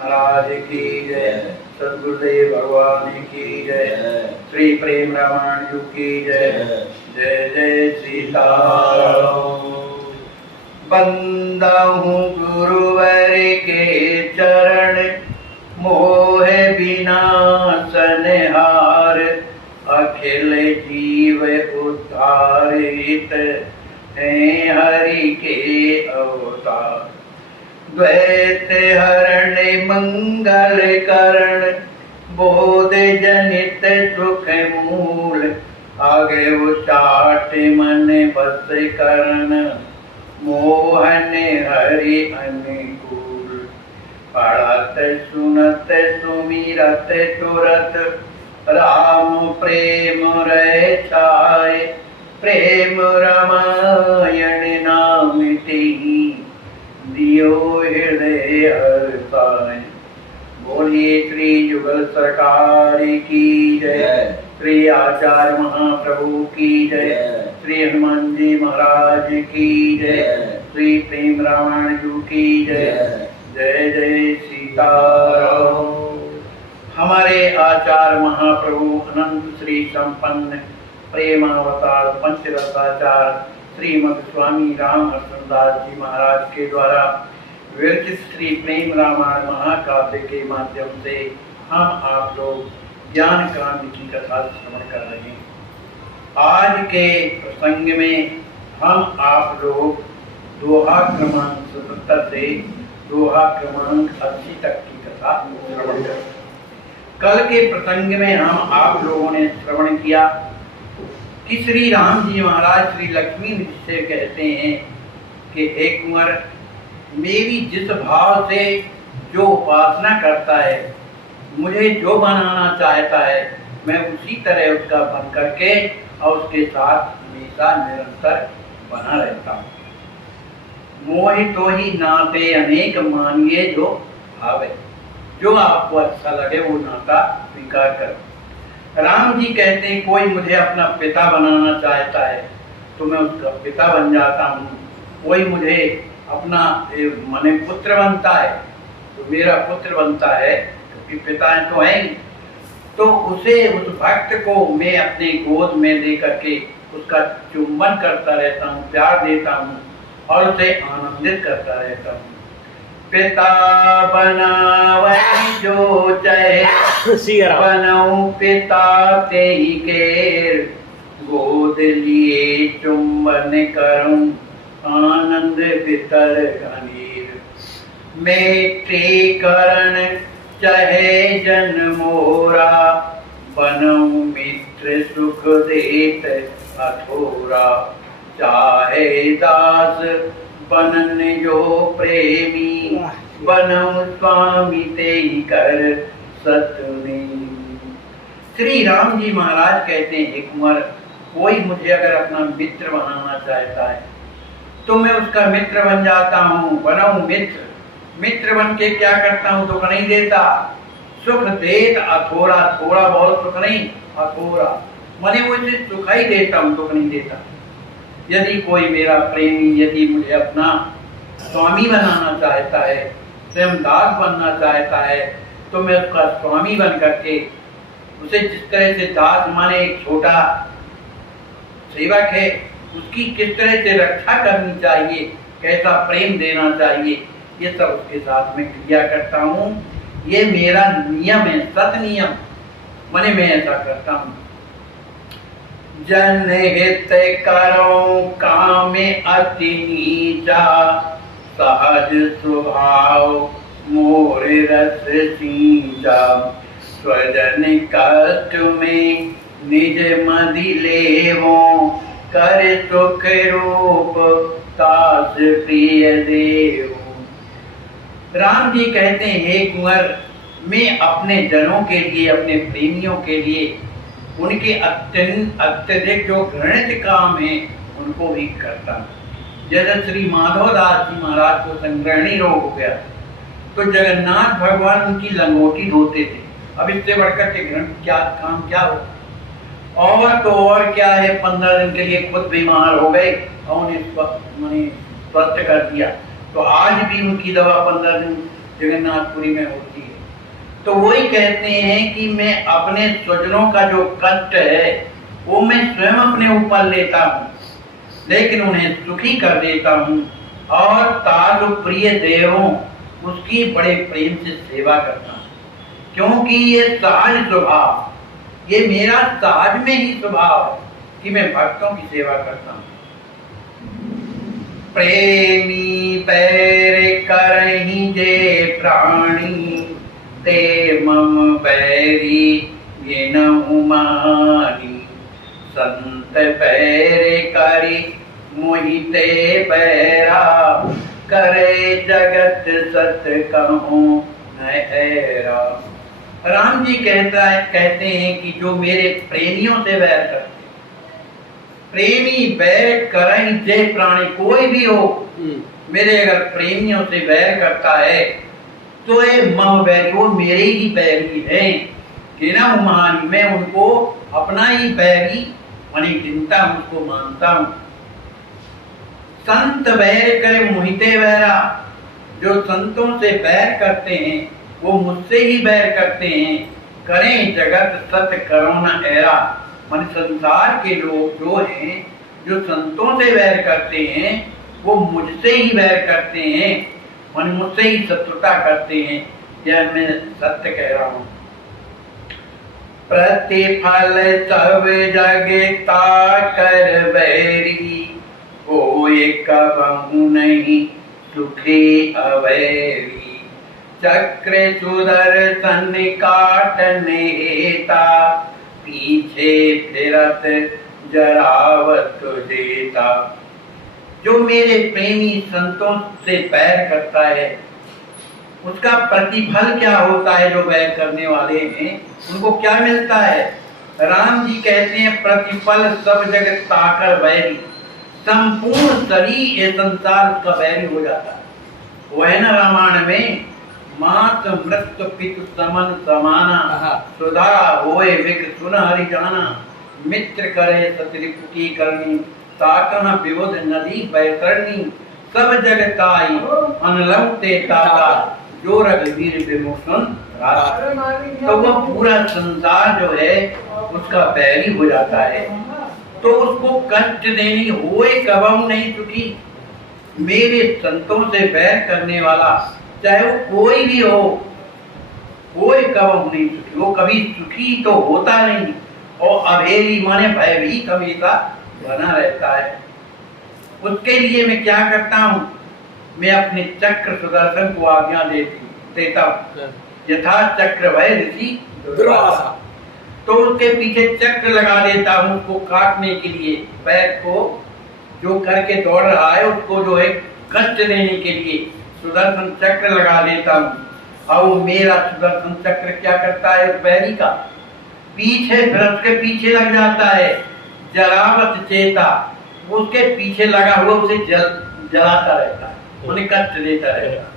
महाराज की जय। सद्गुरुदेव भगवान की जय। श्री प्रेम रामायण जी की जय। जय जय सीताराम। बंदा हूँ गुरुवर के चरण, मोह विनाशन हार, अखिल जीव उद्धारित हैं हरि के अवतार। द्वैत हरण मंगल करण, बोध जनित सुख मूल, आगे उचाट मन बस करण, मोहन हरि अनुकूल। पढ़त सुनत सुमिरत तुरत, राम प्रेम रह छाए, प्रेम रामायण नाम तेहि, दियो हृदय हर्षाय। बोलिए श्री युगल सरकार की जय। श्री आचार्य महाप्रभु की जय। श्री हनुमान जी महाराज की जय। श्री प्रेम रामायण जी की जय। जय जय सीताराम। हमारे आचार्य महाप्रभु अनंत श्री संपन्न प्रेमावतार पंचरसाचार्य श्रीमद स्वामी रामहर्षण दास जी महाराज के द्वारा विरचित श्री प्रेम रामायण महाकाव्य के माध्यम से हम आप लोग ज्ञान कांड की कथा श्रवण कर रहे हैं। आज के प्रसंग में हम आप लोग दोहा क्रमांक 77 से दोहा क्रमांक 80 तक की कथा श्रवण कर। कल के प्रसंग में हम आप लोगों ने श्रवण किया कि श्री राम जी महाराज श्री लक्ष्मी जी से कहते हैं कि हे कुंवर, मेरी जिस भाव से जो उपासना करता है, मुझे जो बनाना चाहता है, मैं उसी तरह उसका बन करके और उसके साथ हमेशा निरंतर बना रहता हूँ। मोहि तो ही नाते अनेक मानिए जो भावे, जो आपको अच्छा लगे वो नाता स्वीकार करो। राम जी कहते हैं कोई मुझे अपना पिता बनाना चाहता है तो मैं उसका पिता बन जाता हूँ। कोई मुझे अपना माने पुत्र बनता है तो मेरा पुत्र बनता है, क्योंकि पिता तो है ही। तो उसे, उस भक्त को मैं अपने गोद में लेकर के उसका चुंबन करता रहता हूँ, प्यार देता हूँ और उसे आनंदित करता रहता हूँ। पिता बनावै जो चाहे, बनऊं पिता तेहि केर, गोद लिए चुंबन करूं आनंद बितर घनीर। मेटे करण चाहे जन मोरा, बनऊं मित्र सुख देत अठोरा। चाहे दास बनन जो प्रेमी, बनऊं स्वामी तेहि कर सतुनी। श्री राम जी महाराज कहते हैं हे कुंवर, कोई मुझे अगर अपना मित्र बनाना चाहता है तो मैं उसका मित्र बन जाता हूँ, बनाऊं मित्र। मित्र बन के क्या करता हूँ, दुख नहीं देता, सुख देत अथोरा। थोड़ा बहुत सुख नहीं, अथोरा माने वो इसे सुख ही देता हूँ, दुख नहीं देता। यदि कोई मेरा प्रेमी यदि मुझे अपना स्वामी बनाना चाहता है, स्वयं दास बनना चाहता है, तो मैं उसका स्वामी बन करके उसे जिस तरह से दास माने एक छोटा सेवक है, उसकी किस तरह से रक्षा करनी चाहिए, कैसा प्रेम देना चाहिए, ये सब उसके साथ में क्रिया करता हूँ। ये मेरा नियम है, सत नियम माने मैं ऐसा करता हूँ। जन हित करो काम अति नीचा, सहज स्वभाव मोर रस सींचा। स्वजन कष्ट में निज मदि लेवो, कर सुख रूप तास प्रिय देव। राम जी कहते हैं हे कुंवर, मैं अपने जनों के लिए, अपने प्रेमियों के लिए उनके अत्यधिक जो घृणित काम है उनको भी करता हूँ। जैसे श्री माधव दास जी महाराज को संग्रहणी रोग हो गया तो जगन्नाथ भगवान उनकी लंगोटी धोते थे। अब इससे बढ़कर के घृणित क्या काम क्या हो। और तो और क्या है, 15 दिन के लिए खुद बीमार हो गए और उन्हें स्वस्थ कर दिया। तो आज भी उनकी दवा 15 दिन जगन्नाथपुरी में होती है। तो वही कहते हैं कि मैं अपने स्वजनों का जो कष्ट है वो मैं स्वयं अपने ऊपर लेता हूँ, लेकिन उन्हें सुखी कर देता हूँ और तार प्रिय देवों उसकी बड़े प्रेम से सेवा करता हूँ, क्योंकि ये सहज स्वभाव, ये मेरा सहज में ही स्वभाव है कि मैं भक्तों की सेवा करता हूँ। प्रेमी पैर करहि जे प्राणी, ते मम बैरी ये न मानी। संत पैर करी मोहिते बैरा, करे जगत सत कहूँ न ऐरा। राम जी कहते हैं कि जो मेरे प्रेमियों से वैर करते, प्रेमी बैर करहि जे प्राणी, कोई भी हो मेरे अगर प्रेमियों से वैर करता है तो ये मम बैरी, वो मेरे ही बैरी है कि ना महानी, मैं उनको अपना ही बैरी मानी गिनता हूं, उसको मानता हूं। संत बैर करे मोहिते बैरा, जो संतों से बैर करते हैं वो मुझसे ही बैर करते हैं। करें जगत सत करो न ऐरा, मान संसार के लोग जो हैं जो संतों से बैर करते हैं वो मुझसे ही बैर करते हैं, मान मुझसे ही शत्रुता करते हैं। यह मैं सत्य कह रहा हूँ। प्रतिफल सब जगता कर बैरी, कोई कबहु नहीं सुखी अवैरी। चक्र सुदर्शन काटने हेता, पीछे फिरत जरावत देता। जो मेरे प्रेमी संतों से बैर करता है उसका प्रतिफल क्या होता है? जो बैर करने वाले हैं उनको क्या मिलता है? राम जी कहते हैं प्रतिफल सब जगत ताकर बैरी, संपूर्ण शरीर ये संसार का बैरी हो जाता है। वो है ना रामायण में, मात मृत्यु पितु समन समाना, सुधा होए विग्र सुन हरि जाना। मित्र करे सतरिपुटी करनी, ताकन विबुध नदी बैतरणी। सब जगताई अनलौते ताता, जो रघुवीर विमोचन राता। तो वो पूरा संसार जो है उसका बैरी हो जाता है, तो उसको कष्ट देनी होए कबहु नहीं सुखी। मेरे संतों से बैर करने वाला चाहे वो कोई भी हो, कोई कबहु नहीं सुखी, वो कभी सुखी तो होता नहीं, और अभेरी माने भयभीत हमेशा बना रहता है। उसके लिए मैं क्या करता हूँ? मैं अपने चक्र सुदर्शन को आज्ञा देता हूँ। यथा चक्र भय ऋषि दुर्वासा, तो उसके पीछे चक्र लगा देता हूँ उसको काटने के लिए। पैर को जो करके दौड़ रहा है उसको जो है कष्ट देने के लिए सुदर्शन चक्र लगा देता हूँ। और मेरा सुदर्शन चक्र क्या करता है? उस बैरी का पीछे फिर उसके पीछे लग जाता है। जरावत चेता, उसके पीछे लगा हुआ उसे जलाता रहता है, उन्हें कष्ट देता रहता है।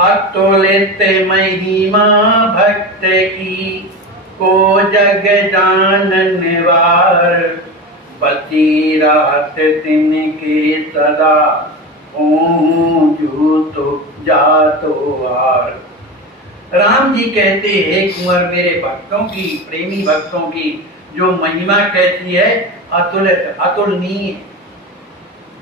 अतुलित महिमा भक्त की, को जग जानन वार। बची रात तिनके सदा, ओं जू तो जातो वार। राम जी कहते हैं कुंवर मेरे भक्तों की, प्रेमी भक्तों की जो महिमा कैसी है? अतुलित, अतुलनीय।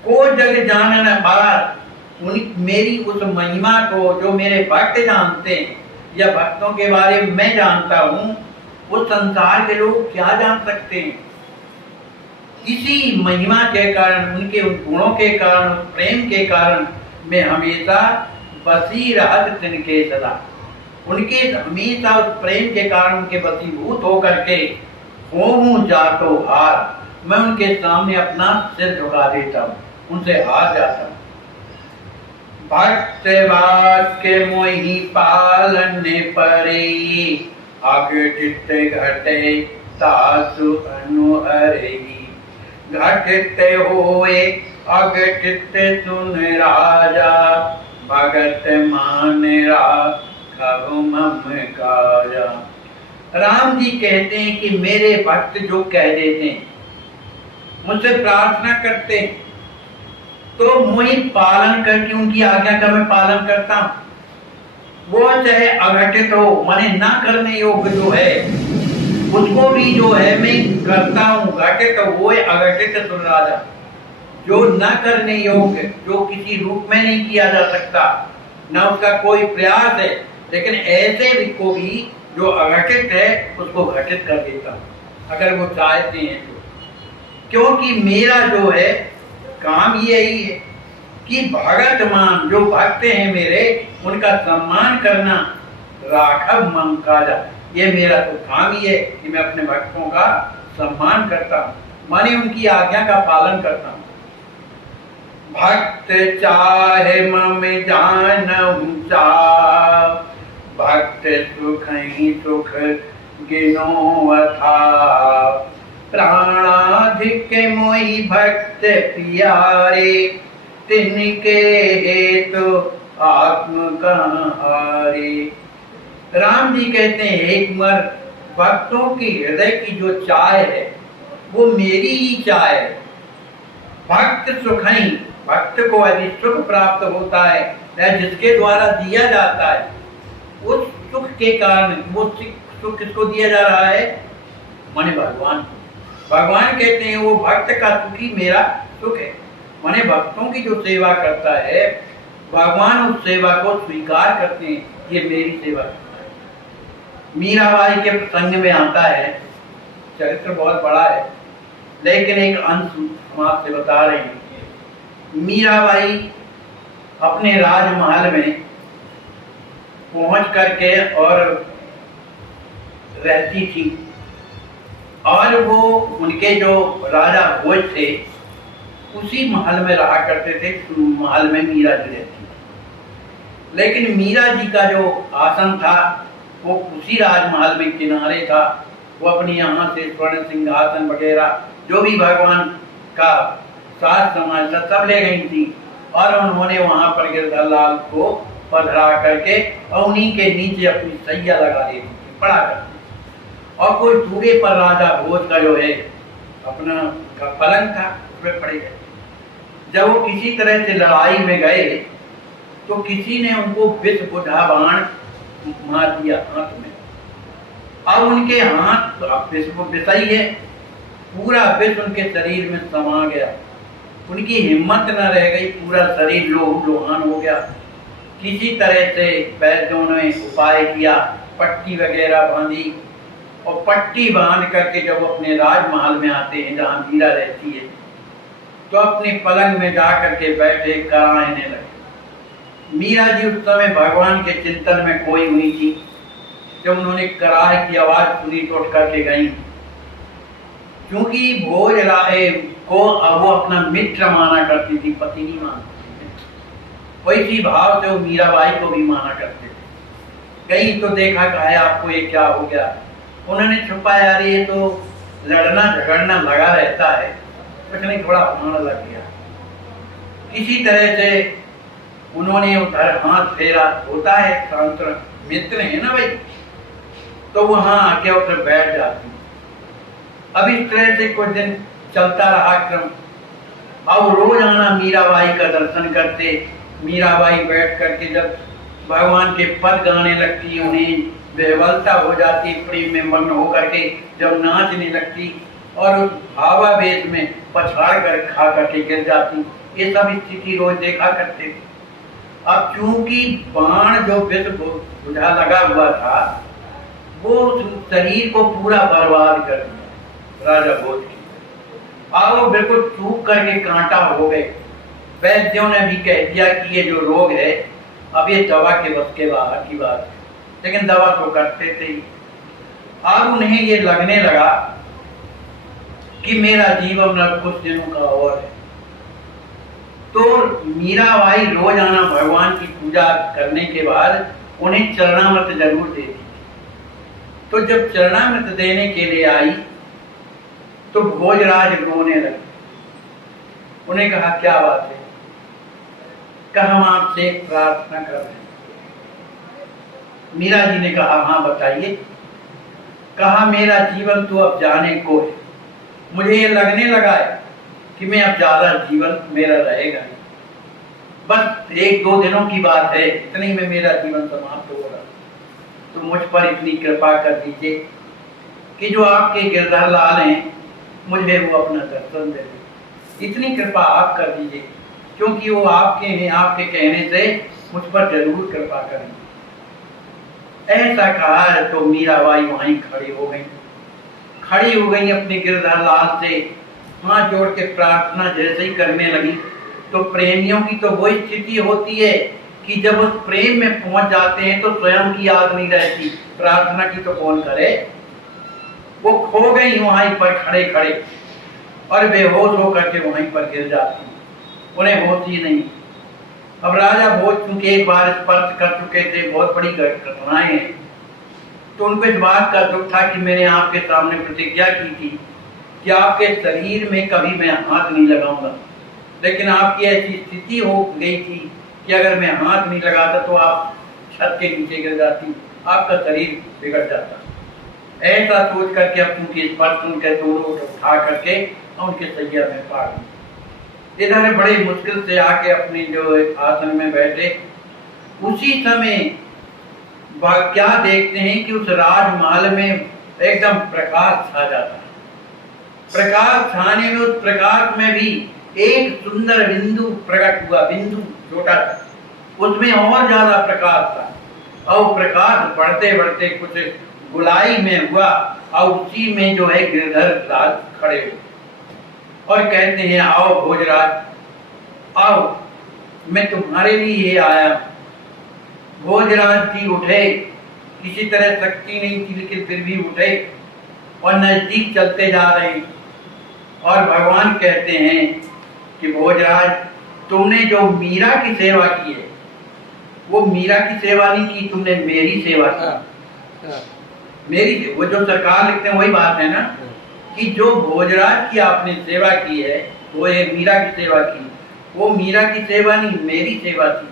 को जग जानन पार, मेरी उस महिमा को जो मेरे भक्त जानते हैं या भक्तों के बारे में मैं जानता हूँ, उस संसार के लोग क्या जान सकते हैं? इसी महिमा के कारण, उनके उन गुणों के कारण, उस प्रेम के कारण मैं हमेशा बसी रहत तिनके सदा, उनके हमेशा उस प्रेम के कारण उनके वशीभूत होकर के होऊं जातो हार, मैं उनके सामने अपना सिर झुका देता हूँ, उनसे हार जाता हूँ। भक्त वाक्य मोहि पालने परे, अघटित घटे तासु अनुहरेहि। घटित होए अघटित सुन राजा, भगत मान राघव मम काया। राम जी कहते हैं कि मेरे भक्त जो कह देते हैं, मुझसे प्रार्थना करते हैं, तो मुझे पालन करके उनकी आज्ञा का मैं पालन करता हूँ। वो चाहे अघटित हो, माने ना करने योग्य जो है उसको भी जो है मैं करता हूँ। घटित वो है अघटित सुराजा, जो न करने योग्य, जो किसी रूप में नहीं किया जा सकता, न उसका कोई प्रयास है, लेकिन ऐसे भी को भी जो अघटित है उसको घटित कर देता हूँ अगर वो चाहते हैं तो। क्योंकि मेरा जो है काम यही है कि भगत मान, जो भक्त हैं मेरे उनका सम्मान करना, राघव मंकाजा, ये मेरा तो काम ही है कि मैं अपने भक्तों का सम्मान करता हूँ, माने उनकी आज्ञा का पालन करता हूँ। भक्त चाहे मम जानहु चाव, भक्त सुख ही सुख गिनो अथाव, प्राणाधिक मोहि भक्त प्यारे, तिनके हेतु आत्म कहारे। राम जी कहते हैं, एक मर भक्तों की हृदय की जो चाह है वो मेरी ही चाह है। भक्त सुखई, भक्त को यदि सुख प्राप्त होता है या जिसके द्वारा दिया जाता है, उस सुख के कारण वो सुख किसको दिया जा रहा है, माने भगवान को। भगवान कहते हैं वो भक्त का सुख ही मेरा सुख है, माने भक्तों की जो सेवा करता है भगवान उस सेवा को स्वीकार करते हैं, ये मेरी सेवा करता है। मीराबाई के प्रसंग में आता है, चरित्र बहुत बड़ा है लेकिन एक अंश हम आपसे बता रहे हैं। मीराबाई अपने राजमहल में पहुंच करके और रहती थी, और वो उनके जो राजा भोज थे उसी महल में रहा करते थे। महल में मीरा जी रहती थी, लेकिन मीरा जी का जो आसन था वो उसी राजमहल में किनारे था। वो अपनी यहाँ से स्वर्ण सिंहासन वगैरह जो भी भगवान का साज समाज था सब ले गई थी, और उन्होंने वहां पर गिरधर लाल को पधरा करके और उन्हीं के नीचे अपनी सैया लगा दी थी, पड़ा करती। और कोई दूरे पर राजा भोज का जो है अपना का पलंग था, उसमें पड़े गए। जब वो किसी तरह से लड़ाई में गए तो किसी ने उनको विष बुझा बाण मार दिया हाथ में। अब उनके हाथ विषई है, पूरा विष उनके शरीर में समा गया, उनकी हिम्मत न रह गई, पूरा शरीर लोहान हो गया। किसी तरह से वैद्यों ने उपाय किया, पट्टी वगैरह बांधी, और पट्टी बांध करके जब वो अपने राजमहल में आते हैं जहाँ मीरा रहती है, तो अपने पलंग में जा करके बैठे कराहने लगे। मीरा जी उस समय भगवान के चिंतन में खोई हुई थी। जब उन्होंने कराह की आवाज सुनी तो उठ करके गई, क्योंकि भोज राय को अब वो अपना मित्र माना करती थी, पति नहीं मानती थी। वैसी भाव से वो मीराबाई को भी माना करते थे। गई तो देखा कहा आपको ये क्या हो गया, उन्होंने छुपाया, अरे ये तो लड़ना झगड़ना लगा रहता है, कुछ नहीं, थोड़ा होने लग गया। किसी तरह से उन्होंने उधर हाथ फेरा, होता है शांत मित्र है ना भाई, तो वहां आके उधर बैठ जाती। अब इस तरह से कुछ दिन चलता रहा क्रम। अब रोजाना मीराबाई का दर्शन करते, मीराबाई बैठ करके जब भगवान के पद गाने लगती, उन्हें बेवलता हो जाती, प्रेम में मग्न होकर के जब नाचने लगती और उस भावावेश में पछाड़ कर खा करके गिर जाती। ये सब स्थिति रोज देखा करते। अब चूंकि बाण जो विष बुझा लगा हुआ था वो शरीर को पूरा बर्बाद कर दिया राजा भोज की। अब वो बिल्कुल चूक करके कांटा हो गए। वैद्यों ने भी कह दिया कि ये जो रोग है अब ये दवा के बस के बाहर की बात है, लेकिन दवा तो करते थे ही। अब उन्हें ये लगने लगा कि मेरा जीवन अब कुछ दिनों का और है। तो मीराबाई रोजाना भगवान की पूजा करने के बाद उन्हें चरणामृत जरूर देती। तो जब चरणामृत देने के लिए आई तो भोजराज रोने लगे। उन्हें कहा क्या बात है, कहा हम आपसे एक प्रार्थना कर रहे हैं। मीरा जी ने कहा हाँ बताइए। कहा मेरा जीवन तो अब जाने को है, मुझे ये लगने लगा है कि मैं अब ज्यादा जीवन मेरा रहेगा नहीं। बस 1-2 दिनों की बात है, इतने में मेरा जीवन समाप्त हो रहा। तो मुझ पर इतनी कृपा कर दीजिए कि जो आपके गिरधर लाल हैं मुझे वो अपना दर्शन दे दे। इतनी कृपा आप कर दीजिए, क्योंकि वो आपके हैं, आपके कहने से मुझ पर जरूर कृपा करें। ऐसा कहा तो मीराबाई वहीं खड़ी हो गई अपने गिरधर लाल से हाथ जोड़ के प्रार्थना जैसे ही करने लगी। तो प्रेमियों की तो वही स्थिति होती है कि जब उस प्रेम में पहुंच जाते हैं तो स्वयं की याद नहीं रहती, प्रार्थना की तो कौन करे। वो खो गई वहीं पर खड़े खड़े और बेहोश होकर के वहीं पर गिर जाती, उन्हें होश ही नहीं। अब राजा भोज चूंकि एक बार स्पर्श कर चुके थे, बहुत बड़ी घटनाएं हैं, तो उनको इस बात का दुख था कि मैंने आपके सामने प्रतिज्ञा की थी कि आपके शरीर में कभी मैं हाथ नहीं लगाऊंगा, लेकिन आपकी ऐसी स्थिति हो गई थी कि अगर मैं हाथ नहीं लगाता तो आप छत के नीचे गिर जाती, आपका शरीर बिगड़ जाता। ऐसा सोच करके अब उनकी स्पर्श उनके दोनों उठा करके उनके सैया में पा गई। इधर बड़े मुश्किल से आके अपने जो आसन में बैठे, उसी समय क्या देखते हैं कि उस राजमहल में एकदम प्रकाश छा जाता है। प्रकाश छाने में उस प्रकाश में भी एक सुंदर बिंदु प्रकट हुआ, बिंदु छोटा था, उसमें और ज्यादा प्रकाश था और प्रकाश बढ़ते बढ़ते कुछ गुलाई में हुआ और उसी में जो है गिरधर लाल खड़े हुए और कहते हैं आओ भोजराज आओ, मैं तुम्हारे लिए आया। भोजराज जी उठे, किसी तरह शक्ति नहीं थी लेकिन फिर भी उठे और नजदीक चलते जा रहे और भगवान कहते हैं कि भोजराज तुमने जो मीरा की सेवा की है वो मीरा की सेवा नहीं की, तुमने मेरी सेवा की। मेरी, वो जो सरकार लिखते हैं वही बात है ना कि जो भोजराज की आपने सेवा की है वो ये मीरा की सेवा की, वो मीरा की सेवा नहीं मेरी सेवा थी,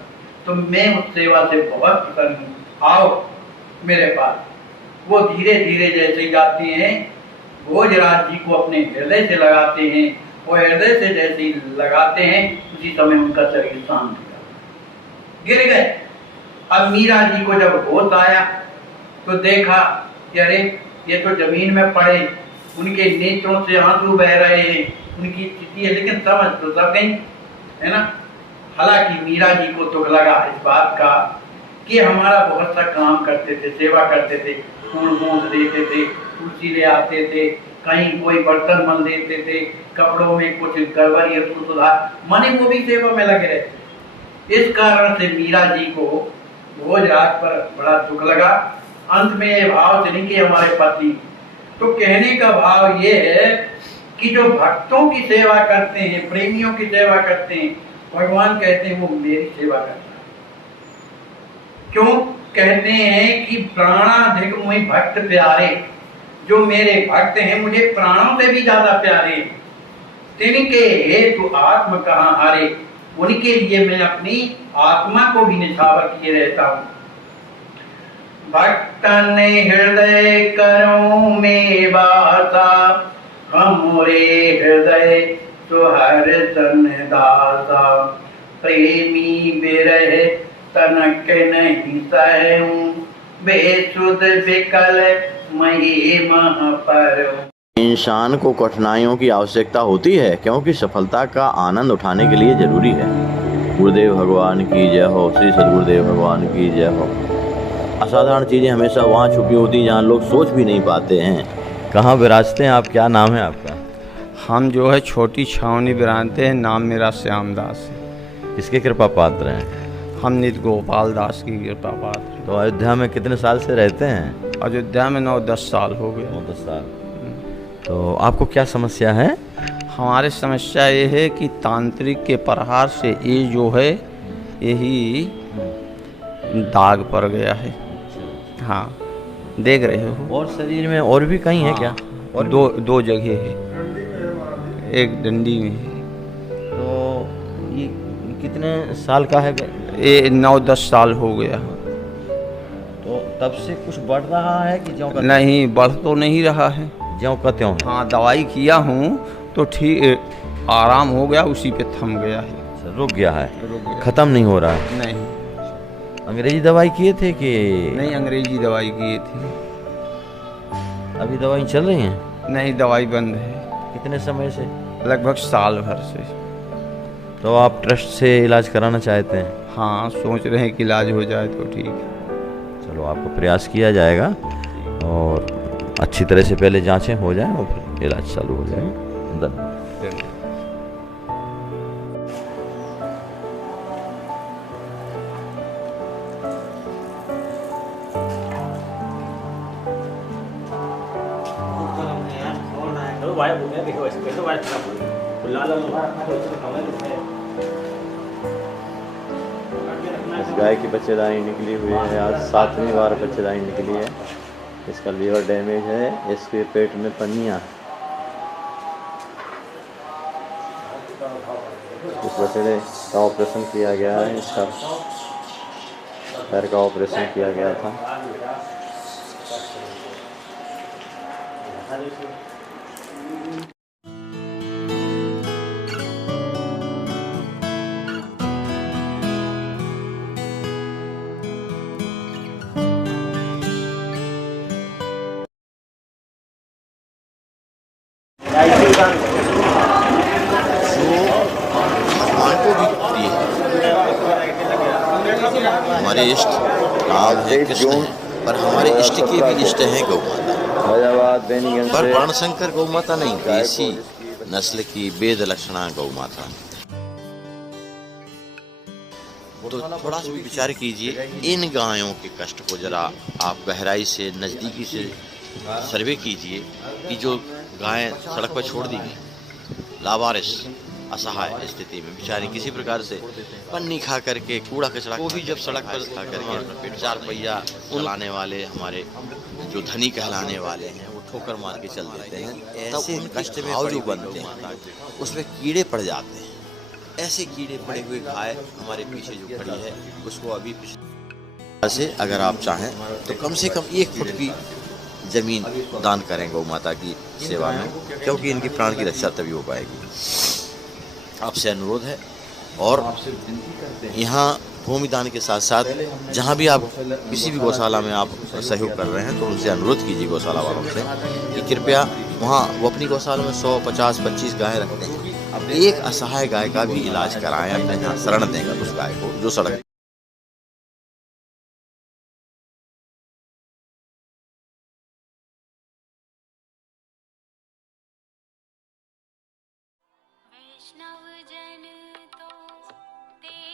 तो मैं उस सेवा से बहुत प्रसन्न हूँ, आओ मेरे पास। वो धीरे धीरे जैसे जाते हैं भोजराज जी को अपने हृदय से लगाते हैं, वो हृदय से जैसे ही लगाते हैं उसी समय उनका शरीर शांत हो गया, गिर गए। अब मीरा जी को जब होश आया तो देखा कि अरे ये तो जमीन में पड़े, उनके नेत्रों से आंसू बह रहे हैं, उनकी स्थिति है, लेकिन समझ तो सब नहीं है ना। हालांकि मीरा जी को दुख लगा इस बात का कि हमारा बहुत सा काम करते थे, सेवा करते थे, फूल मूस देते थे, तुलसी ले आते थे, कहीं कोई बर्तन मल देते थे, कपड़ों में कुछ गड़बड़ या सुधार, माने वो भी सेवा में लगे रहते। इस कारण से मीरा जी को भोजराज पर बड़ा दुख लगा। अंत में ये भाव से नहीं कि हमारे पति, तो कहने का भाव ये है कि जो भक्तों की सेवा करते हैं, प्रेमियों की सेवा करते हैं, भगवान कहते हैं वो मेरी सेवा करता है। क्यों कहते हैं कि प्राणाधिक मुझे भक्त प्यारे, जो मेरे भक्त हैं मुझे प्राणों से भी ज्यादा प्यारे, तिनके हेतु आत्म कहाँ हारे, उनके लिए मैं अपनी आत्मा को भी निछावर किए रहता हूँ। भक्तन हृदय करो में बासा, हमरे हृदय सुहर सन दासा, प्रेमी बिरह तनक नहीं सहूं, बेसुध विकल मही मह पर। इंसान को कठिनाइयों की आवश्यकता होती है क्योंकि सफलता का आनंद उठाने के लिए जरूरी है। गुरुदेव भगवान की जय हो, श्री सद्गुरुदेव भगवान की जय हो। असाधारण चीज़ें हमेशा वहाँ छुपी होती हैं जहाँ लोग सोच भी नहीं पाते हैं। कहाँ विराजते हैं आप, क्या नाम है आपका? हम जो है छोटी छावनी विराजते हैं, नाम मेरा श्यामदास है। किसके कृपा पात्र हैं? हम नित गोपाल दास की कृपा पात्र। तो अयोध्या में कितने साल से रहते हैं? अयोध्या में 9-10 साल हो गए। 9-10 साल। तो आपको क्या समस्या है? हमारे समस्या ये है कि तांत्रिक के प्रहार से ये जो है यही दाग पड़ गया है। हाँ देख रहे हो। और शरीर में और भी कहीं है क्या? और दो जगह है, एक डंडी में है। तो ये कितने साल का है? ये 9-10 साल हो गया। तो तब से कुछ बढ़ रहा है कि ज्यों का? नहीं, बढ़ तो नहीं रहा है, ज्यों का त्यों। हाँ दवाई किया हूँ तो ठीक आराम हो गया, उसी पे थम गया है। रुक गया है, रुक गया। खत्म नहीं हो रहा है। नहीं अंग्रेजी दवाई किए थे कि नहीं, अंग्रेजी दवाई किए थे। अभी दवाई चल रही हैं? नहीं, दवाई बंद है कितने समय से? लगभग साल भर से। तो आप ट्रस्ट से इलाज कराना चाहते हैं? हाँ, सोच रहे हैं कि इलाज हो जाए तो ठीक है। चलो, आपका प्रयास किया जाएगा और अच्छी तरह से पहले जांचें हो जाएं और फिर इलाज चालू हो जाए। धन्यवाद। इस गाय की बच्चेदानी निकली हुई है, आज 7वीं बार बच्चेदानी निकली है। इसका लीवर डैमेज है, इसके पेट में पन्नियाँ। इस बछड़े का ऑपरेशन किया गया है, इसका पैर का ऑपरेशन किया गया था। भगवान को भी प्रिय है। हमारे इष्ट राम है, कृष्ण है, पर हमारे इष्ट के भी इष्ट हैं गौ माता। पर वर्णशंकर गौ माता नहीं, देसी नस्ल की वेद लक्षणा गौ माता। तो थोड़ा सा भी विचार कीजिए, इन गायों के कष्ट को जरा आप गहराई से, नज़दीकी से सर्वे कीजिए कि जो गायें सड़क पर छोड़ दी गई, लावारिस असहाय स्थिति में बेचारी किसी प्रकार से पन्नी खा करके, कूड़ा कचरा वो भी जब सड़क पर खा करके अपना पेट 4 पहिया चलाने वाले हमारे जो धनी कहलाने वाले हैं, वो ठोकर मार के चल देते हैं। ऐसे कष्ट में जो बनते हैं उसमें कीड़े पड़ जाते हैं। ऐसे कीड़े पड़े हुए गाय हमारे पीछे जो खड़ी है, उसको अभी से अगर आप चाहें तो कम से कम 1 फुट की जमीन दान करें गौ माता की सेवा में, क्योंकि इनकी प्राण की रक्षा तभी हो पाएगी। आपसे अनुरोध है, और यहाँ भूमि दान के साथ साथ जहाँ भी आप किसी भी गौशाला में आप सहयोग कर रहे हैं, तो उनसे अनुरोध कीजिए गौशाला वालों से कि कृपया वहाँ वो अपनी गौशाला में 100, 50, 25 गायें रखते हैं, एक असहाय गाय का भी इलाज कराएं, अपने यहाँ शरण देंगे उस गाय को जो सड़क। वैष्णव जन तो तेरे